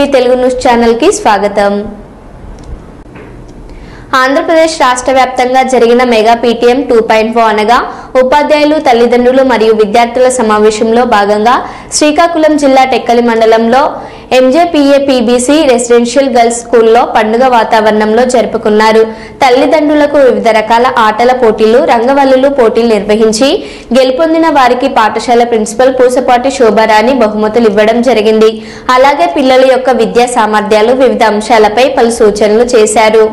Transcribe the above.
TV Telugu news channel కి స్వాగతం. ఆంధ్రప్రదేశ్ రాష్ట్ర వ్యాప్తంగా జరిగిన మెగా పీటీఎం 2.0 అనగా ఉపాధ్యాయులు, తల్లిదండ్రులు మరియు విద్యార్థుల సమావేశంలో భాగంగా శ్రీకాకుళం జిల్లా టెక్కలి మండలంలో ఎంజేపీఏపీబీసీ రెసిడెన్షియల్ గర్ల్స్ స్కూల్లో పండుగ వాతావరణంలో జరుపుకున్నారు. తల్లిదండ్రులకు వివిధ రకాల ఆటల పోటీలు, రంగవల్లులు పోటీలు నిర్వహించి గెలుపొందిన వారికి పాఠశాల ప్రిన్సిపల్ పూసపాటి శోభారాణి బహుమతులు ఇవ్వడం జరిగింది. అలాగే పిల్లల యొక్క విద్యా సామర్థ్యాలు, వివిధ అంశాలపై పలు సూచనలు చేశారు.